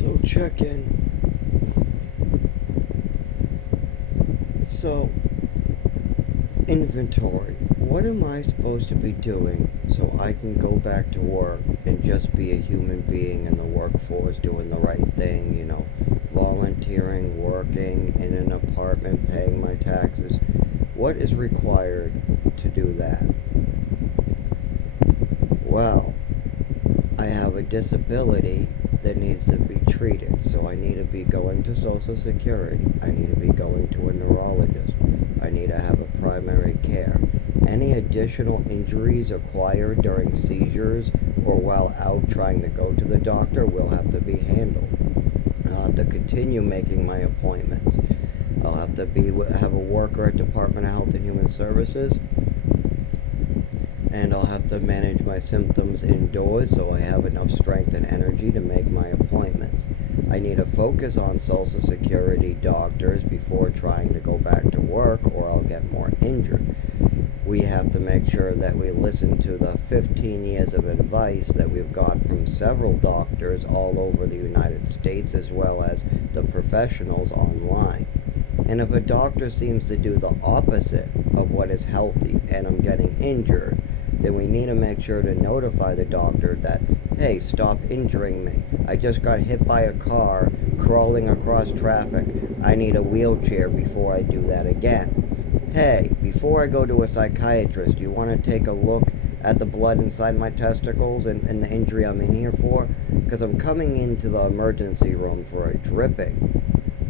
So check in. So, inventory. What am I supposed to be doing so I can go back to work and just be a human being in the workforce doing the right thing, volunteering, working in an apartment, paying my taxes? What is required to do that? Well, I have a disability that needs to be treated, so I need to be going to Social Security. I need to be going to a neurologist. I need to have a primary care. Any additional injuries acquired during seizures or while out trying to go to the doctor will have to be handled. I'll have to continue making my appointments. I'll have to have a worker at Department of Health and Human Services, and I'll have to manage my symptoms indoors so I have enough strength and energy to make my appointments. I need to focus on Social Security doctors before trying to go back to work, or I'll get more injured. We have to make sure that we listen to the 15 years of advice that we've got from several doctors all over the United States, as well as the professionals online. And if a doctor seems to do the opposite of what is healthy and I'm getting injured, then we need to make sure to notify the doctor that, hey, stop injuring me. I just got hit by a car crawling across traffic. I need a wheelchair before I do that again. Hey, before I go to a psychiatrist, you want to take a look at the blood inside my testicles and the injury I'm in here for? Because I'm coming into the emergency room for a dripping.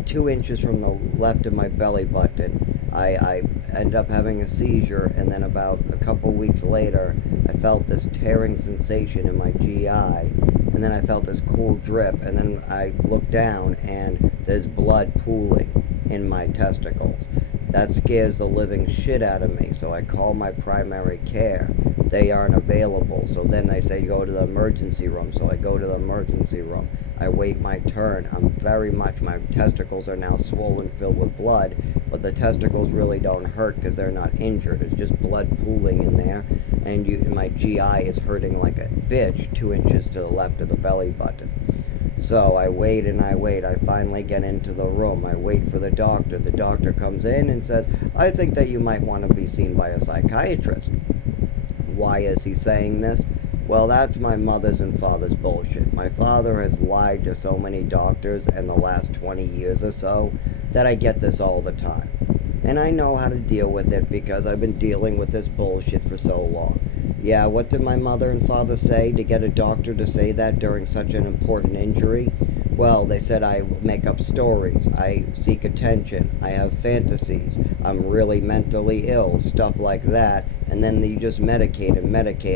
2 inches from the left of my belly button. I ended up having a seizure, and then about a couple weeks later, I felt this tearing sensation in my GI, and then I felt this cool drip, and then I looked down, and there's blood pooling in my testicles. That scares the living shit out of me, so I call my primary care. They aren't available, so then they say go to the emergency room, so I go to the emergency room. I wait my turn. My testicles are now swollen, filled with blood, but the testicles really don't hurt because they're not injured. It's just blood pooling in there, and my GI is hurting like a bitch 2 inches to the left of the belly button. So I wait and I wait. I finally get into the room. I wait for the doctor. The doctor comes in and says, I think that you might want to be seen by a psychiatrist. Why is he saying this? Well, that's my mother's and father's bullshit. My father has lied to so many doctors in the last 20 years or so that I get this all the time. And I know how to deal with it because I've been dealing with this bullshit for so long. Yeah, what did my mother and father say to get a doctor to say that during such an important injury? Well, they said I make up stories, I seek attention, I have fantasies, I'm really mentally ill, stuff like that, and then you just medicate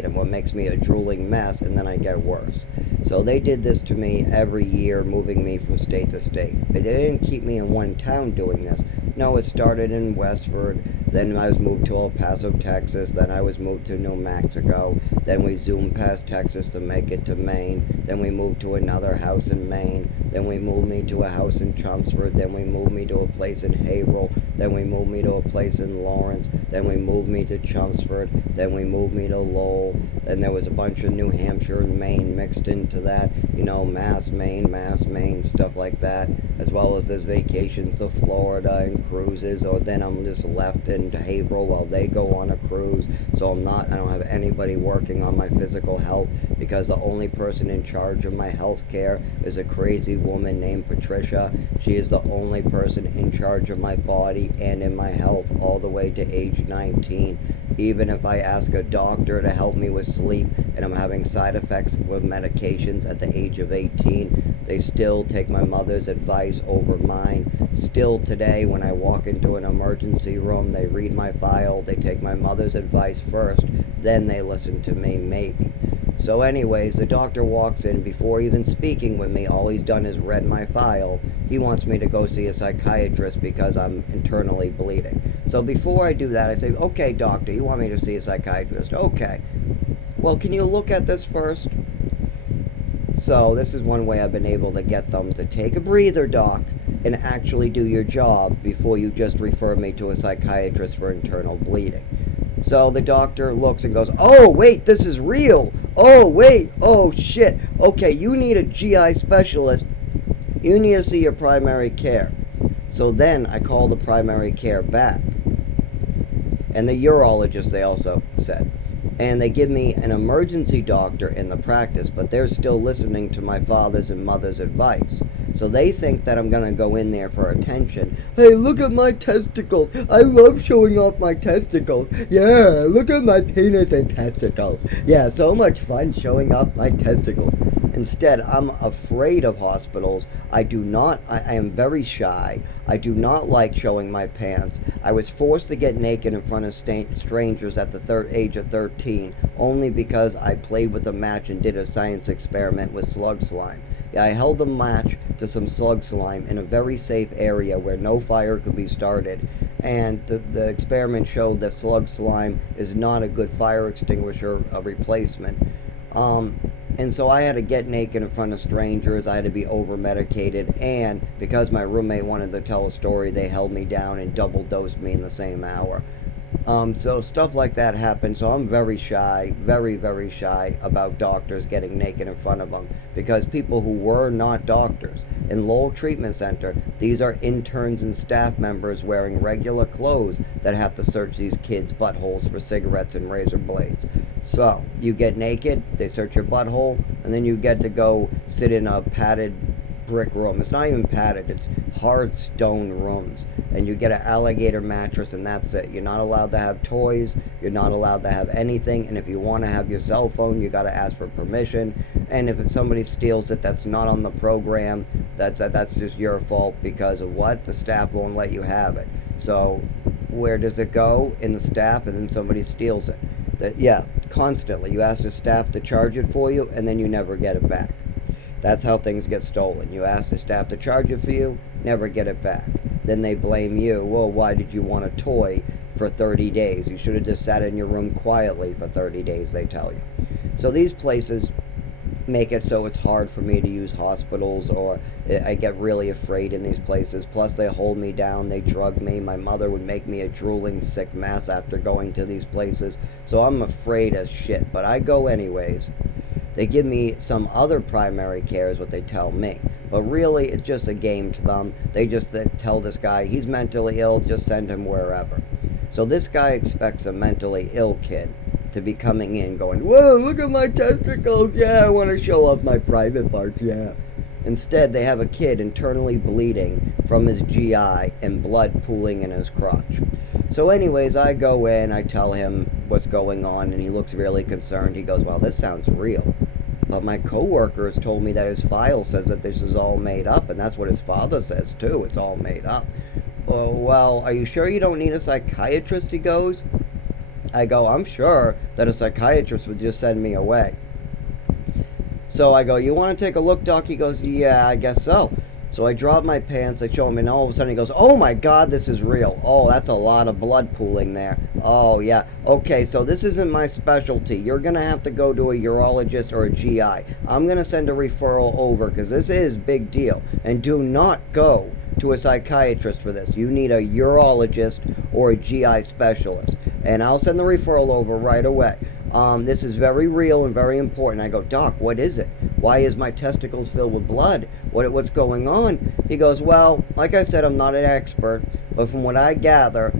and what makes me a drooling mess, and then I get worse. So they did this to me every year, moving me from state to state. But they didn't keep me in one town doing this. No, it started in Westford, then I was moved to El Paso, Texas, then I was moved to New Mexico, then we zoomed past Texas to make it to Maine, then we moved to another house in Maine, then we moved me to a house in Chelmsford, then we moved me to a place in Haverhill, then we moved me to a place in Lawrence, then we moved me to Chelmsford, then we moved me to Lowell, then there was a bunch of New Hampshire and Maine mixed into that, Mass, Maine, stuff like that, as well as there's vacations to Florida and cruises, or then I'm just left in Haverhill while they go on a cruise, so I don't have anybody working on my physical health because the only person in charge of my health care is a crazy woman named Patricia. She is the only person in charge of my body and in my health all the way to age 19. Even if I ask a doctor to help me with sleep and I'm having side effects with medications at the age of 18, they still take my mother's advice over mine. Still today, when I walk into an emergency room, they read my file, they take my mother's advice first, then they listen to me, maybe. So anyways, the doctor walks in, before even speaking with me, all he's done is read my file. He wants me to go see a psychiatrist because I'm internally bleeding. So before I do that, I say, okay, doctor, you want me to see a psychiatrist? Okay. Well, can you look at this first? So this is one way I've been able to get them to take a breather, doc, and actually do your job before you just refer me to a psychiatrist for internal bleeding. So the doctor looks and goes, oh, wait, this is real. Oh, wait, oh, shit. Okay, you need a GI specialist. You need to see your primary care. So then I call the primary care back. And the urologist, they also said. And they give me an emergency doctor in the practice, but they're still listening to my father's and mother's advice. So they think that I'm going to go in there for attention. Hey, look at my testicles. I love showing off my testicles. Yeah, look at my penis and testicles. Yeah, so much fun showing off my testicles. Instead, I'm afraid of hospitals. I am very shy. I do not like showing my pants. I was forced to get naked in front of strangers at the age of 13, only because I played with a match and did a science experiment with slug slime. Yeah, I held a match to some slug slime in a very safe area where no fire could be started, and the experiment showed that slug slime is not a good fire extinguisher replacement. And so I had to get naked in front of strangers. I had to be over medicated, and because my roommate wanted to tell a story, they held me down and double dosed me in the same hour. So stuff like that happened. So I'm very shy, very, very shy about doctors getting naked in front of them, because people who were not doctors in Lowell Treatment Center, these are interns and staff members wearing regular clothes that have to search these kids' buttholes for cigarettes and razor blades. So you get naked, they search your butthole, and then you get to go sit in a padded brick room. It's not even padded, it's hard stone rooms, and you get an alligator mattress, and that's it. You're not allowed to have toys, you're not allowed to have anything, and if you want to have your cell phone, you got to ask for permission. And if somebody steals it that's not on the program, that's just your fault, because of what? The staff won't let you have it. So where does it go? In the staff, and then somebody steals it. Yeah, constantly you ask the staff to charge it for you, and then you never get it back. That's how things get stolen. You ask the staff to charge it for you, never get it back. Then they blame you. Well, why did you want a toy for 30 days? You should have just sat in your room quietly for 30 days, they tell you. So these places make it so it's hard for me to use hospitals, or I get really afraid in these places. Plus they hold me down, they drug me. My mother would make me a drooling sick mess after going to these places. So I'm afraid as shit, but I go anyways. They give me some other primary care is what they tell me. But really, it's just a game to them. They tell this guy, he's mentally ill, just send him wherever. So this guy expects a mentally ill kid to be coming in going, whoa, look at my testicles. Yeah, I want to show off my private parts, yeah. Instead, they have a kid internally bleeding from his GI and blood pooling in his crotch. So anyways, I go in, I tell him what's going on, and he looks really concerned. He goes, well, this sounds real. But my coworker has told me that his file says that this is all made up, and that's what his father says too, it's all made up. Oh, well, are you sure you don't need a psychiatrist, he goes. I go, I'm sure that a psychiatrist would just send me away. So I go, you want to take a look, Doc? He goes, yeah, I guess so. So I drop my pants, I show him, and all of a sudden he goes, oh my God, this is real. Oh, that's a lot of blood pooling there. Oh, yeah. Okay, so this isn't my specialty. You're going to have to go to a urologist or a GI. I'm going to send a referral over, because this is big deal. And do not go to a psychiatrist for this. You need a urologist or a GI specialist. And I'll send the referral over right away. This is very real and very important. I go, Doc, what is it? Why is my testicles filled with blood? What's going on? He goes, well, like I said, I'm not an expert, but from what I gather,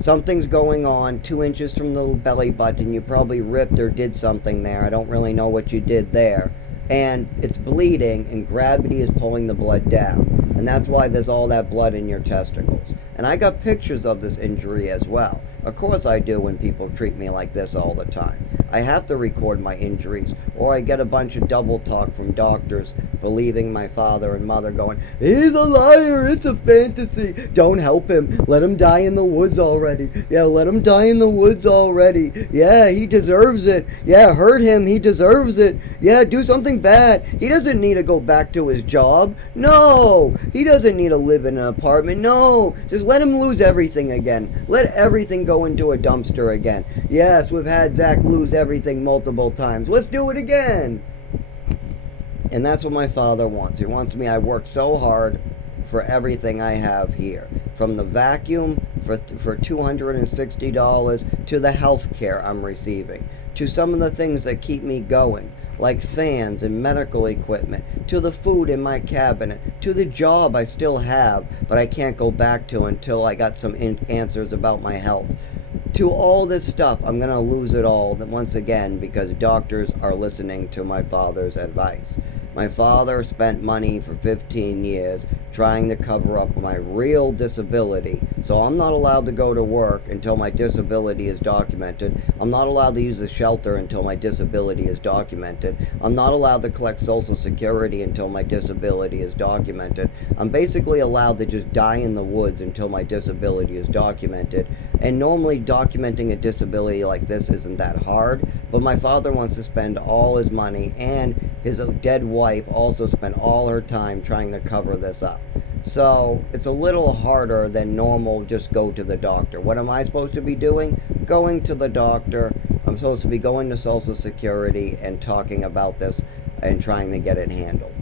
something's going on 2 inches from the belly button. You probably ripped or did something there. I don't really know what you did there. And it's bleeding, and gravity is pulling the blood down. And that's why there's all that blood in your testicles. And I got pictures of this injury as well. Of course I do when people treat me like this all the time. I have to record my injuries, or I get a bunch of double talk from doctors believing my father and mother going, he's a liar, it's a fantasy. Don't help him. Let him die in the woods already. Yeah, let him die in the woods already. Yeah, he deserves it. Yeah, hurt him. He deserves it. Yeah, do something bad. He doesn't need to go back to his job. No, he doesn't need to live in an apartment. No, just let him lose everything again. Let everything go into a dumpster again. Yes, we've had Zach lose everything multiple times. Let's do it again. And that's what my father wants. He wants me. I work so hard for everything I have here, from the vacuum for $260 to the health care I'm receiving, to some of the things that keep me going, like fans and medical equipment, to the food in my cabinet, to the job I still have, but I can't go back to until I got some answers about my health. To all this stuff, I'm going to lose it all once again because doctors are listening to my father's advice. My father spent money for 15 years trying to cover up my real disability. So I'm not allowed to go to work until my disability is documented. I'm not allowed to use the shelter until my disability is documented. I'm not allowed to collect Social Security until my disability is documented. I'm basically allowed to just die in the woods until my disability is documented. And normally documenting a disability like this isn't that hard, but my father wants to spend all his money, and his dead wife also spent all her time trying to cover this up. So it's a little harder than normal, just go to the doctor. What am I supposed to be doing? Going to the doctor. I'm supposed to be going to Social Security and talking about this and trying to get it handled.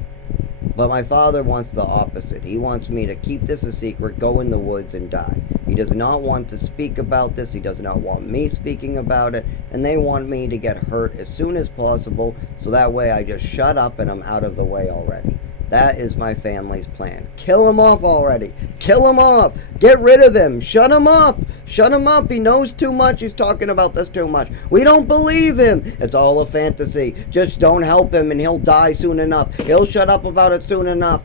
But my father wants the opposite. He wants me to keep this a secret, go in the woods and die. He does not want to speak about this. He does not want me speaking about it. And they want me to get hurt as soon as possible, so that way I just shut up and I'm out of the way already. That is my family's plan. Kill him off already. Kill him off. Get rid of him. Shut him up. Shut him up. He knows too much. He's talking about this too much. We don't believe him. It's all a fantasy. Just don't help him and he'll die soon enough. He'll shut up about it soon enough.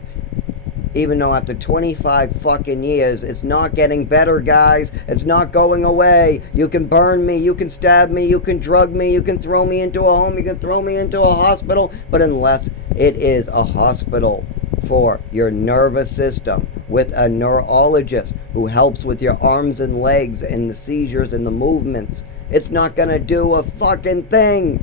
Even though after 25 fucking years, it's not getting better, guys. It's not going away. You can burn me, you can stab me, you can drug me, you can throw me into a home, you can throw me into a hospital, but unless it is a hospital for your nervous system with a neurologist who helps with your arms and legs and the seizures and the movements, it's not gonna do a fucking thing.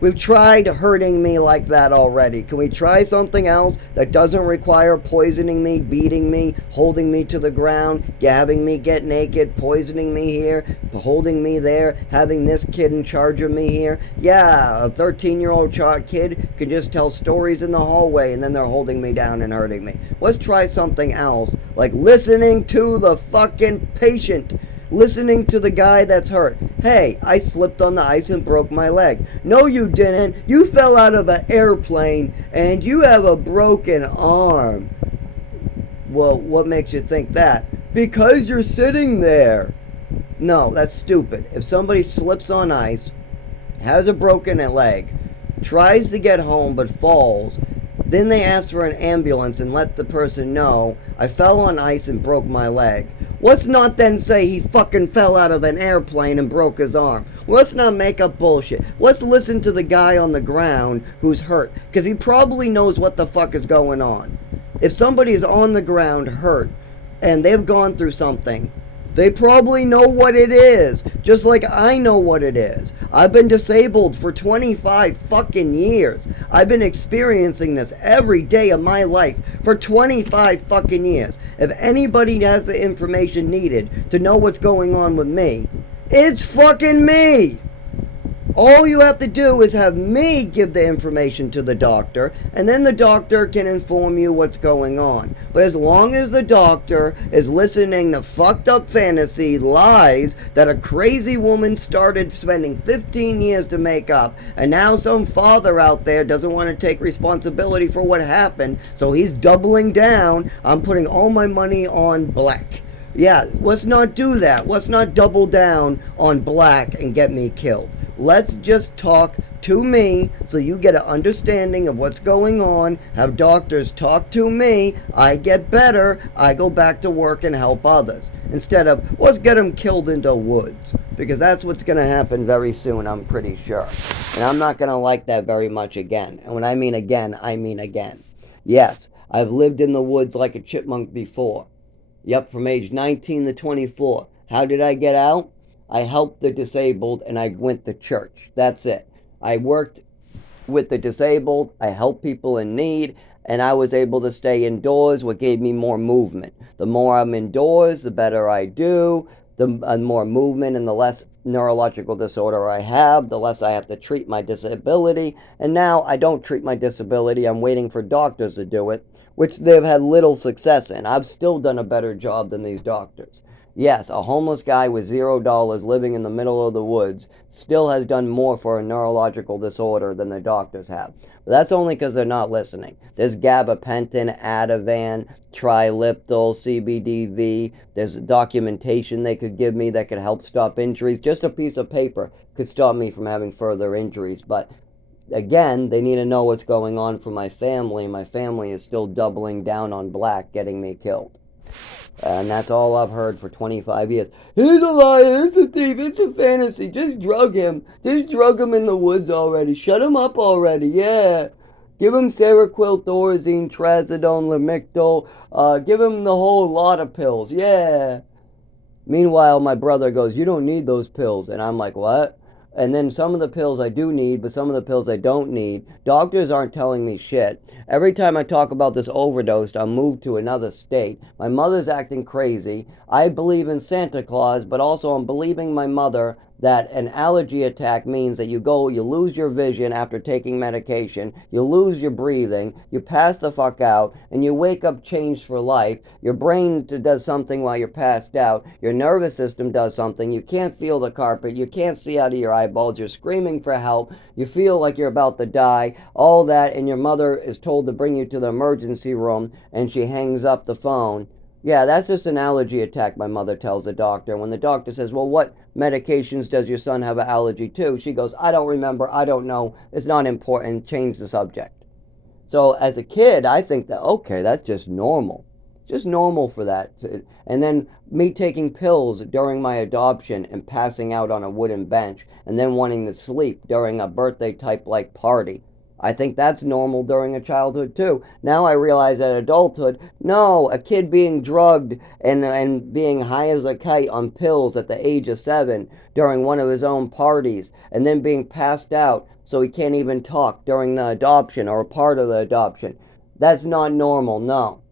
We've tried hurting me like that already. Can we try something else that doesn't require poisoning me, beating me, holding me to the ground, having me get naked, poisoning me here, holding me there, having this kid in charge of me here? Yeah, a 13-year-old kid can just tell stories in the hallway and then they're holding me down and hurting me. Let's try something else, like listening to the fucking patient. Listening to the guy that's hurt. Hey, I slipped on the ice and broke my leg. No, you didn't. You fell out of an airplane and you have a broken arm. Well, what makes you think that? Because you're sitting there. No, that's stupid. If somebody slips on ice, has a broken leg, tries to get home but falls, then they ask for an ambulance and let the person know, I fell on ice and broke my leg. Let's not then say he fucking fell out of an airplane and broke his arm. Let's not make up bullshit. Let's listen to the guy on the ground who's hurt, because he probably knows what the fuck is going on. If somebody is on the ground hurt and they've gone through something, they probably know what it is, just like I know what it is. I've been disabled for 25 fucking years. I've been experiencing this every day of my life for 25 fucking years. If anybody has the information needed to know what's going on with me, it's fucking me. All you have to do is have me give the information to the doctor, and then the doctor can inform you what's going on. But as long as the doctor is listening to fucked up fantasy lies that a crazy woman started spending 15 years to make up, and now some father out there doesn't want to take responsibility for what happened, so he's doubling down, I'm putting all my money on black. Yeah, let's not do that. Let's not double down on black and get me killed. Let's just talk to me so you get an understanding of what's going on. Have doctors talk to me. I get better. I go back to work and help others. Instead of, let's get them killed in the woods. Because that's what's going to happen very soon, I'm pretty sure. And I'm not going to like that very much again. And when I mean again, I mean again. Yes, I've lived in the woods like a chipmunk before. Yep, from age 19 to 24. How did I get out? I helped the disabled and I went to church. That's it. I worked with the disabled, I helped people in need, and I was able to stay indoors, what gave me more movement. The more I'm indoors, the better I do, the more movement and the less neurological disorder I have, the less I have to treat my disability. And now I don't treat my disability, I'm waiting for doctors to do it, which they've had little success in. I've still done a better job than these doctors. Yes, a homeless guy with $0 living in the middle of the woods still has done more for a neurological disorder than the doctors have. But that's only because they're not listening. There's gabapentin, Ativan, Triliptal, CBDV. There's documentation they could give me that could help stop injuries. Just a piece of paper could stop me from having further injuries. But again, they need to know what's going on for my family. My family is still doubling down on black, getting me killed. And that's all I've heard for 25 years. He's a liar, he's a thief, it's a fantasy. Just drug him. Just drug him in the woods already. Shut him up already, yeah. Give him Seroquel, Thorazine, Trazodone, Lamictal. Give him the whole lot of pills, yeah. Meanwhile, my brother goes, you don't need those pills. And I'm like, what? And then some of the pills I do need, but some of the pills I don't need. Doctors aren't telling me shit. Every time I talk about this overdose, I'm moved to another state. My mother's acting crazy. I believe in Santa Claus, but also I'm believing my mother that an allergy attack means that you lose your vision after taking medication, you lose your breathing, you pass the fuck out, and you wake up changed for life. Your brain does something while you're passed out. Your nervous system does something. You can't feel the carpet. You can't see out of your eyeballs. You're screaming for help. You feel like you're about to die. All that, and your mother is told to bring you to the emergency room, and she hangs up the phone. Yeah, that's just an allergy attack, my mother tells the doctor. When the doctor says, well, what medications does your son have an allergy to? She goes, I don't remember. I don't know. It's not important. Change the subject. So as a kid, I think that, okay, that's just normal. Just normal for that. And then me taking pills during my adoption and passing out on a wooden bench and then wanting to sleep during a birthday type like party. I think that's normal during a childhood too. Now I realize at adulthood, no, a kid being drugged and being high as a kite on pills at the age of 7 during one of his own parties and then being passed out so he can't even talk during the adoption or a part of the adoption. That's not normal, no.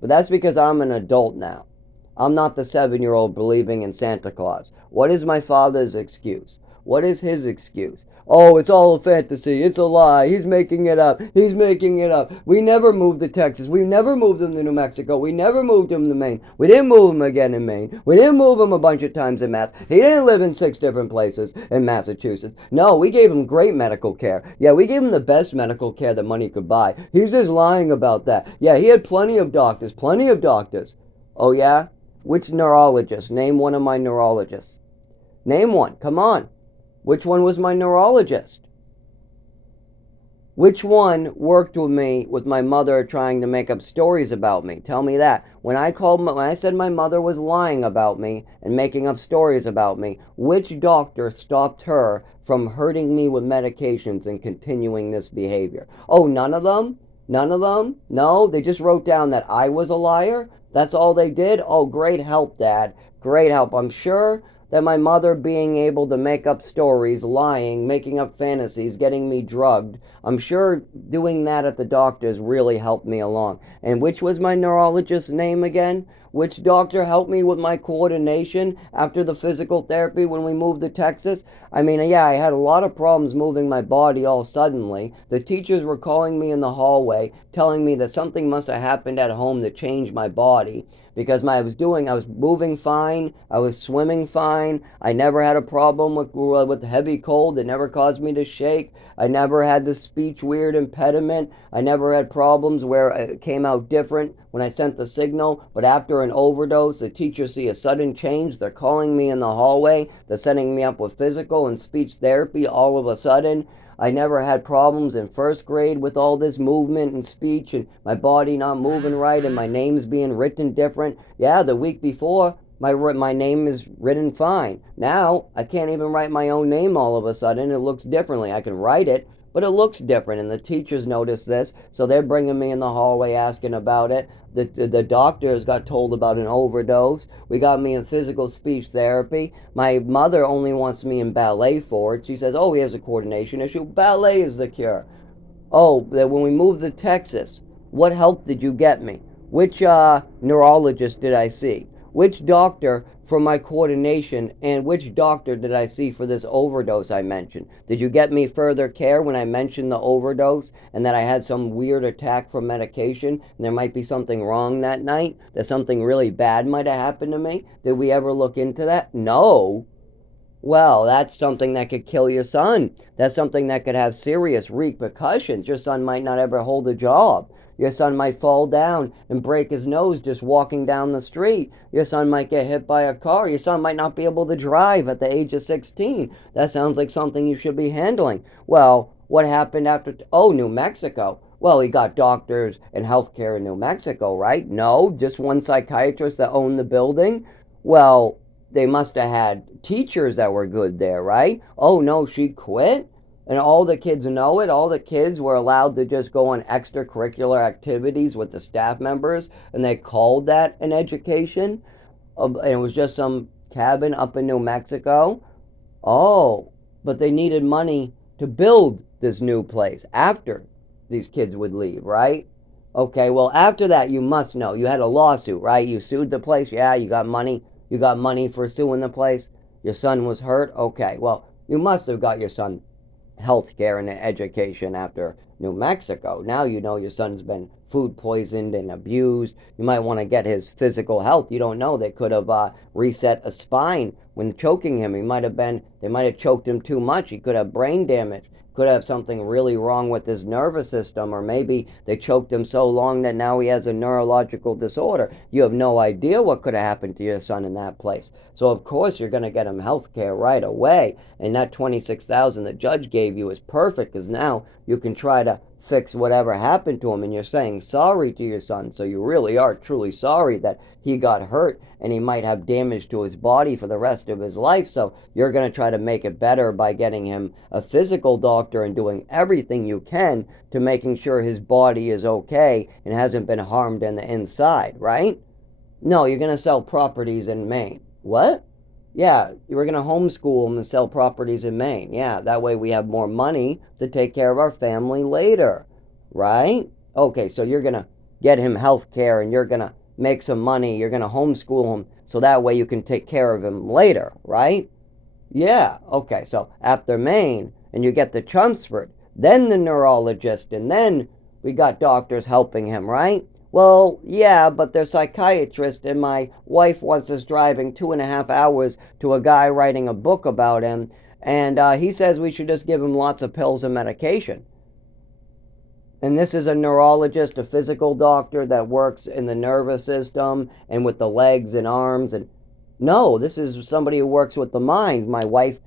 But that's because I'm an adult now. I'm not the 7-year-old believing in Santa Claus. What is my father's excuse? What is his excuse? Oh, it's all a fantasy. It's a lie. He's making it up. He's making it up. We never moved to Texas. We never moved him to New Mexico. We never moved him to Maine. We didn't move him again in Maine. We didn't move him a bunch of times in Mass. He didn't live in 6 different places in Massachusetts. No, we gave him great medical care. Yeah, we gave him the best medical care that money could buy. He's just lying about that. Yeah, he had plenty of doctors. Plenty of doctors. Oh, yeah? Which neurologist? Name one of my neurologists. Name one. Come on. Which one was my neurologist? Which one worked with me with my mother trying to make up stories about me? Tell me that. When I said my mother was lying about me and making up stories about me, which doctor stopped her from hurting me with medications and continuing this behavior? Oh, none of them? None of them? No, they just wrote down that I was a liar? That's all they did? Oh, great help, Dad. Great help. I'm sure that my mother being able to make up stories, lying, making up fantasies, getting me drugged, I'm sure doing that at the doctor's really helped me along. And which was my neurologist's name again? Which doctor helped me with my coordination after the physical therapy when we moved to Texas? I mean, yeah, I had a lot of problems moving my body all suddenly. The teachers were calling me in the hallway, telling me that something must have happened at home to change my body. Because I was moving fine, I was swimming fine, I never had a problem with heavy cold, it never caused me to shake, I never had the speech weird impediment, I never had problems where it came out different when I sent the signal, but after an overdose, the teachers see a sudden change, they're calling me in the hallway, they're setting me up with physical and speech therapy all of a sudden. I never had problems in first grade with all this movement and speech and my body not moving right and my name's being written different. Yeah, the week before, my name is written fine. Now, I can't even write my own name all of a sudden. It looks differently. I can write it, but it looks different. And the teachers notice this, so they're bringing me in the hallway asking about it. The doctors got told about an overdose. We got me in physical speech therapy. My mother only wants me in ballet for it. She says, oh, he has a coordination issue. Ballet is the cure. Oh, that when we moved to Texas, what help did you get me? Which neurologist did I see? which doctor for my coordination, and which doctor did I see for this overdose I mentioned? Did you get me further care when I mentioned the overdose and that I had some weird attack from medication and there might be something wrong that night? That something really bad might have happened to me? Did we ever look into that? No. Well, that's something that could kill your son. That's something that could have serious repercussions. Your son might not ever hold a job. Your son might fall down and break his nose just walking down the street. Your son might get hit by a car. Your son might not be able to drive at the age of 16. That sounds like something you should be handling. Well, what happened after? Oh, New Mexico. Well, he got doctors and healthcare in New Mexico, right? No, just one psychiatrist that owned the building. Well, they must have had teachers that were good there, right? Oh no, she quit. And all the kids know it. All the kids were allowed to just go on extracurricular activities with the staff members, and they called that an education. And it was just some cabin up in New Mexico. Oh, but they needed money to build this new place after these kids would leave, right? Okay, well, after that, you must know. You had a lawsuit, right? You sued the place. Yeah, you got money. You got money for suing the place. Your son was hurt. Okay, well, you must have got your son health care and education after New Mexico. Now you know your son's been food poisoned and abused. You might want to get his physical health. You don't know. They could have reset a spine when choking him. They might have choked him too much. He could have brain damage. Could have something really wrong with his nervous system, or maybe they choked him so long that now he has a neurological disorder. You have no idea what could have happened to your son in that place. So of course you're going to get him health care right away. And that 26,000 the judge gave you is perfect, because now you can try to fix whatever happened to him, and you're saying sorry to your son. So you really are truly sorry that he got hurt and he might have damage to his body for the rest of his life. So you're going to try to make it better by getting him a physical doctor and doing everything you can to making sure his body is okay and hasn't been harmed in the inside, right? No, you're going to sell properties in Maine. What? Yeah, we're going to homeschool them and sell properties in Maine. Yeah, that way we have more money to take care of our family later, right? Okay, so you're going to get him health care and you're going to make some money. You're going to homeschool him so that way you can take care of him later, right? Yeah, okay, so after Maine and you get the Chelmsford, then the neurologist, and then we got doctors helping him, right? Well, yeah, but they're psychiatrists, and my wife wants us driving 2.5 hours to a guy writing a book about him, and he says we should just give him lots of pills and medication. And this is a neurologist, a physical doctor that works in the nervous system and with the legs and arms. And no, this is somebody who works with the mind. My wife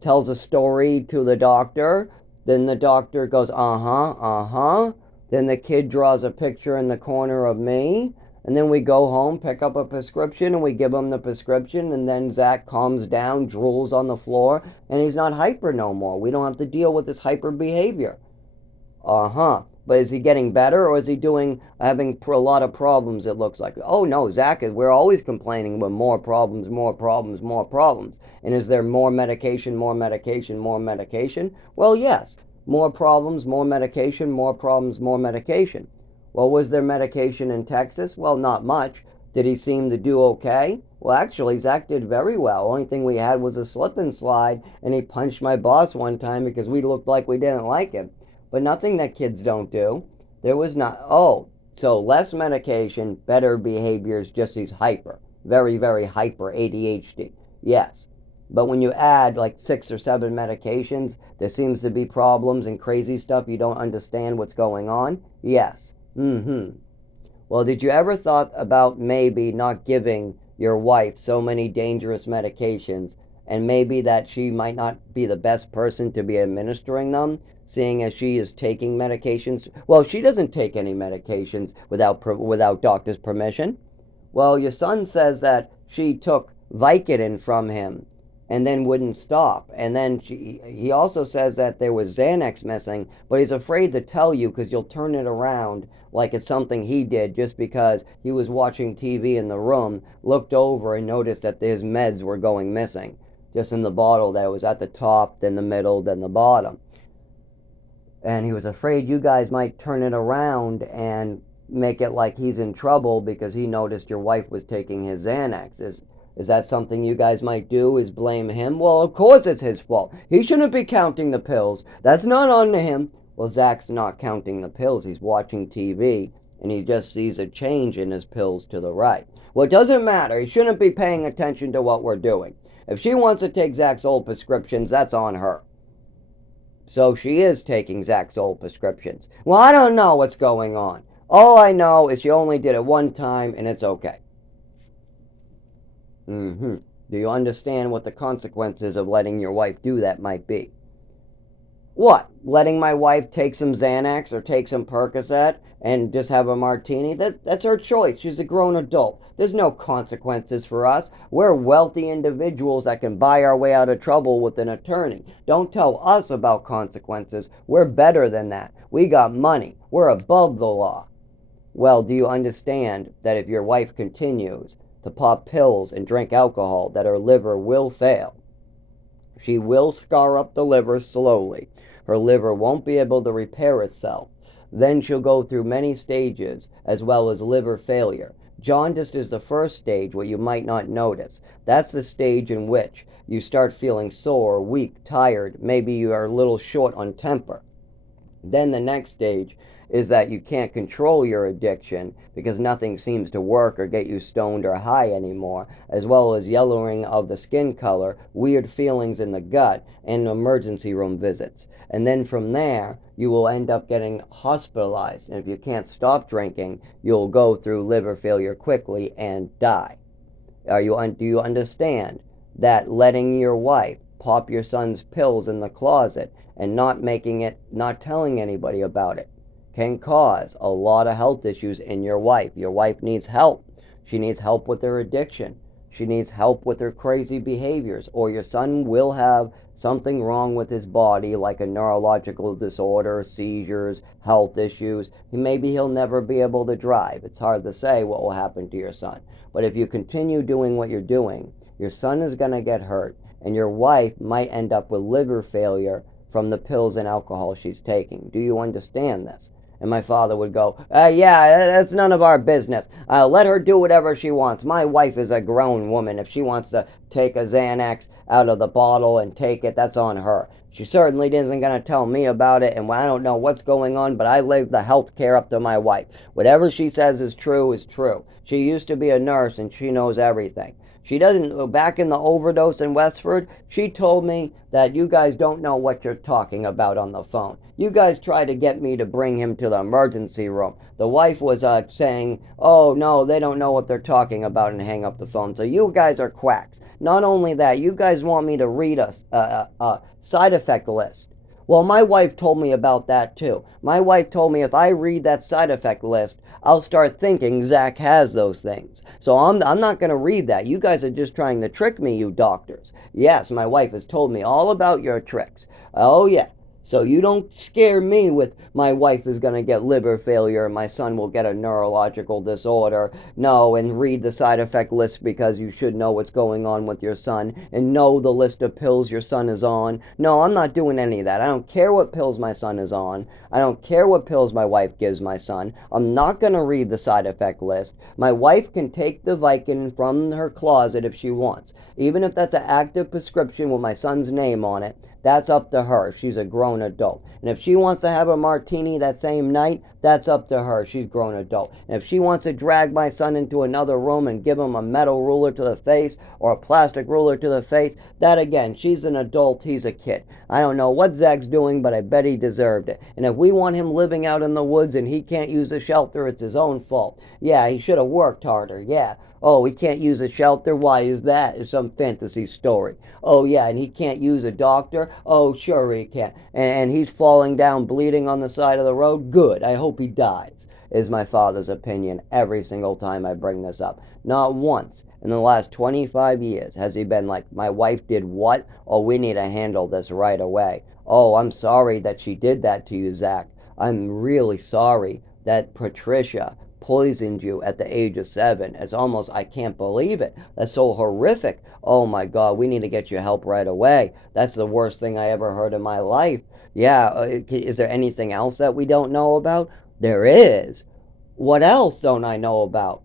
tells a story to the doctor. Then the doctor goes, uh-huh. Then the kid draws a picture in the corner of me. And then we go home, pick up a prescription, and we give him the prescription. And then Zach calms down, drools on the floor, and he's not hyper no more. We don't have to deal with this hyper behavior. Uh-huh. But is he getting better, or is he having a lot of problems, it looks like? Oh, no, Zach, we're always complaining with more problems, more problems, more problems. And is there more medication, more medication, more medication? Well, yes. More problems, more medication, more problems, more medication. Well, was there medication in Texas? Well, not much. Did he seem to do okay? Well, actually, Zach did very well. Only thing we had was a slip and slide, and he punched my boss one time because we looked like we didn't like him. But nothing that kids don't do. There was not. Oh, so less medication, better behaviors, just he's hyper. Very, very hyper ADHD. Yes. But when you add like 6 or 7 medications, there seems to be problems and crazy stuff. You don't understand what's going on. Yes. Mm-hmm. Well, did you ever thought about maybe not giving your wife so many dangerous medications, and maybe that she might not be the best person to be administering them, seeing as she is taking medications? Well, she doesn't take any medications without doctor's permission. Well, your son says that she took Vicodin from him and then wouldn't stop. And then he also says that there was Xanax missing, but he's afraid to tell you because you'll turn it around like it's something he did just because he was watching TV in the room, looked over and noticed that his meds were going missing. Just in the bottle that was at the top, then the middle, then the bottom. And he was afraid you guys might turn it around and make it like he's in trouble because he noticed your wife was taking his Xanax. Is that something you guys might do, is blame him? Well, of course it's his fault. He shouldn't be counting the pills. That's not on to him. Well, Zach's not counting the pills. He's watching TV, and he just sees a change in his pills to the right. Well, it doesn't matter. He shouldn't be paying attention to what we're doing. If she wants to take Zach's old prescriptions, that's on her. So she is taking Zach's old prescriptions. Well, I don't know what's going on. All I know is she only did it one time, and it's okay. Mm-hmm. Do you understand what the consequences of letting your wife do that might be? What? Letting my wife take some Xanax or take some Percocet and just have a martini? That's her choice. She's a grown adult. There's no consequences for us. We're wealthy individuals that can buy our way out of trouble with an attorney. Don't tell us about consequences. We're better than that. We got money. We're above the law. Well, do you understand that if your wife continues to pop pills and drink alcohol, that her liver will fail? She will scar up the liver slowly. Her liver won't be able to repair itself. Then she'll go through many stages as well as liver failure. Jaundice is the first stage, what you might not notice. That's the stage in which you start feeling sore, weak, tired. Maybe you are a little short on temper. Then the next stage is that you can't control your addiction because nothing seems to work or get you stoned or high anymore, as well as yellowing of the skin color, weird feelings in the gut, and emergency room visits. And then from there, you will end up getting hospitalized. And if you can't stop drinking, you'll go through liver failure quickly and die. Do you understand that letting your wife pop your son's pills in the closet and not telling anybody about it can cause a lot of health issues in your wife? Your wife needs help. She needs help with her addiction. She needs help with her crazy behaviors, or your son will have something wrong with his body, like a neurological disorder, seizures, health issues. Maybe he'll never be able to drive. It's hard to say what will happen to your son. But if you continue doing what you're doing, your son is going to get hurt, and your wife might end up with liver failure from the pills and alcohol she's taking. Do you understand this? And my father would go, yeah, that's none of our business. Let her do whatever she wants. My wife is a grown woman. If she wants to take a Xanax out of the bottle and take it, that's on her. She certainly isn't going to tell me about it, and I don't know what's going on, but I leave the health care up to my wife. Whatever she says is true is true. She used to be a nurse, and she knows everything. She doesn't, back in the overdose in Westford, she told me that you guys don't know what you're talking about on the phone. You guys tried to get me to bring him to the emergency room. The wife was saying, oh no, they don't know what they're talking about, and hang up the phone. So you guys are quacks. Not only that, you guys want me to read a side effect list. Well, my wife told me about that too. My wife told me if I read that side effect list, I'll start thinking Zach has those things. So I'm not going to read that. You guys are just trying to trick me, you doctors. Yes, my wife has told me all about your tricks. Oh, yeah. So you don't scare me with my wife is going to get liver failure and my son will get a neurological disorder. No, and read the side effect list because you should know what's going on with your son and know the list of pills your son is on. No, I'm not doing any of that. I don't care what pills my son is on. I don't care what pills my wife gives my son. I'm not going to read the side effect list. My wife can take the Vicodin from her closet if she wants. Even if that's an active prescription with my son's name on it, that's up to her. She's a grown adult. And if she wants to have a martini that same night, that's up to her. She's a grown adult. And if she wants to drag my son into another room and give him a metal ruler to the face or a plastic ruler to the face, that again, she's an adult, he's a kid. I don't know what Zach's doing, but I bet he deserved it. And if we want him living out in the woods and he can't use a shelter, it's his own fault. Yeah, he should have worked harder. Yeah. Oh, he can't use a shelter? Why is that? It's some fantasy story. Oh, yeah, and he can't use a doctor? Oh, sure he can. And he's falling down bleeding on the side of the road? Good. I hope he dies, is my father's opinion every single time I bring this up. Not once in the last 25 years has he been like, my wife did what? Oh, we need to handle this right away. Oh, I'm sorry that she did that to you, Zach. I'm really sorry that Patricia poisoned you at the age of 7. It's almost, I can't believe it. That's so horrific. Oh my God, we need to get you help right away. That's the worst thing I ever heard in my life. Yeah, is there anything else that we don't know about? There is. What else don't I know about?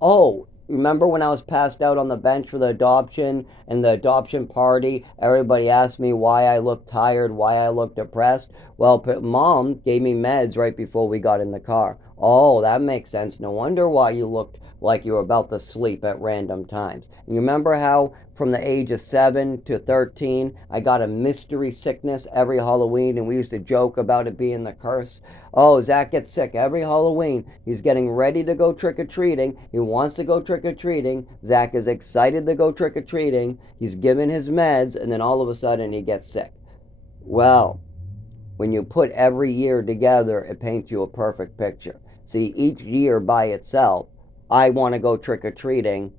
Oh, remember when I was passed out on the bench for the adoption and the adoption party? Everybody asked me why I looked tired, why I looked depressed. Well, mom gave me meds right before we got in the car. Oh, that makes sense. No wonder why you looked like you were about to sleep at random times. And you remember how from the age of 7 to 13, I got a mystery sickness every Halloween, and we used to joke about it being the curse? Oh, Zach gets sick every Halloween. He's getting ready to go trick or treating. He wants to go trick or treating. Zach is excited to go trick or treating. He's given his meds, and then all of a sudden he gets sick. Well, when you put every year together, it paints you a perfect picture. See, each year by itself, I want to go trick or treating.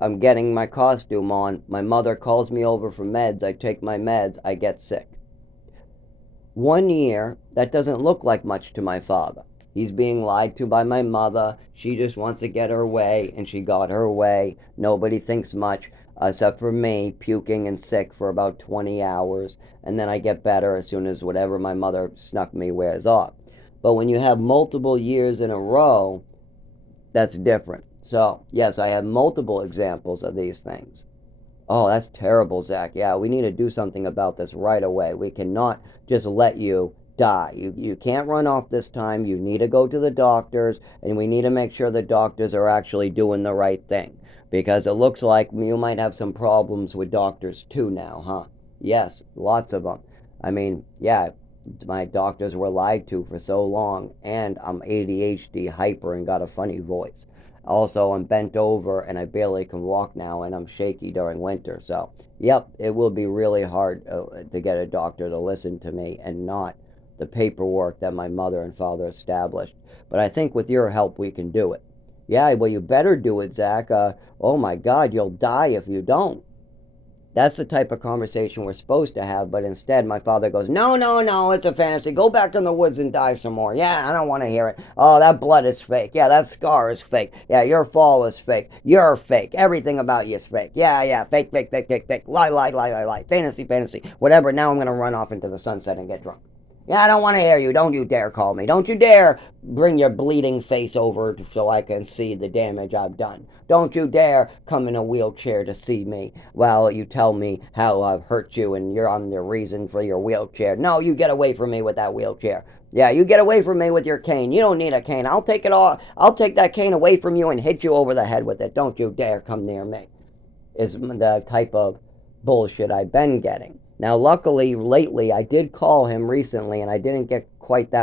I'm getting my costume on. My mother calls me over for meds. I take my meds. I get sick. 1 year, that doesn't look like much to my father. He's being lied to by my mother. She just wants to get her way, and she got her way. Nobody thinks much, except for me, puking and sick for about 20 hours, and then I get better as soon as whatever my mother snuck me wears off. But when you have multiple years in a row, that's different. So, yes, I have multiple examples of these things. Oh, that's terrible, Zach. Yeah, we need to do something about this right away. We cannot just let you die. You can't run off this time. You need to go to the doctors, and we need to make sure the doctors are actually doing the right thing. Because it looks like you might have some problems with doctors too now, huh? Yes, lots of them. I mean, yeah, my doctors were lied to for so long, and I'm ADHD hyper and got a funny voice. Also, I'm bent over and I barely can walk now, and I'm shaky during winter. So, yep, it will be really hard to get a doctor to listen to me and not the paperwork that my mother and father established. But I think with your help, we can do it. Yeah, well, you better do it, Zach. Oh my God, you'll die if you don't. That's the type of conversation we're supposed to have, but instead my father goes, no, no, no, it's a fantasy. Go back in the woods and die some more. Yeah, I don't want to hear it. Oh, that blood is fake. Yeah, that scar is fake. Yeah, your fall is fake. You're fake. Everything about you is fake. Yeah, yeah, fake, fake, fake, fake, fake. Lie, lie, lie, lie, lie. Fantasy, fantasy. Whatever. Now I'm going to run off into the sunset and get drunk. Yeah, I don't want to hear you. Don't you dare call me. Don't you dare bring your bleeding face over so I can see the damage I've done. Don't you dare come in a wheelchair to see me while you tell me how I've hurt you and I'm the reason for your wheelchair. No, you get away from me with that wheelchair. Yeah, you get away from me with your cane. You don't need a cane. I'll take it all. I'll take that cane away from you and hit you over the head with it. Don't you dare come near me. Is the type of bullshit I've been getting. Now, luckily, lately, I did call him recently and I didn't get quite that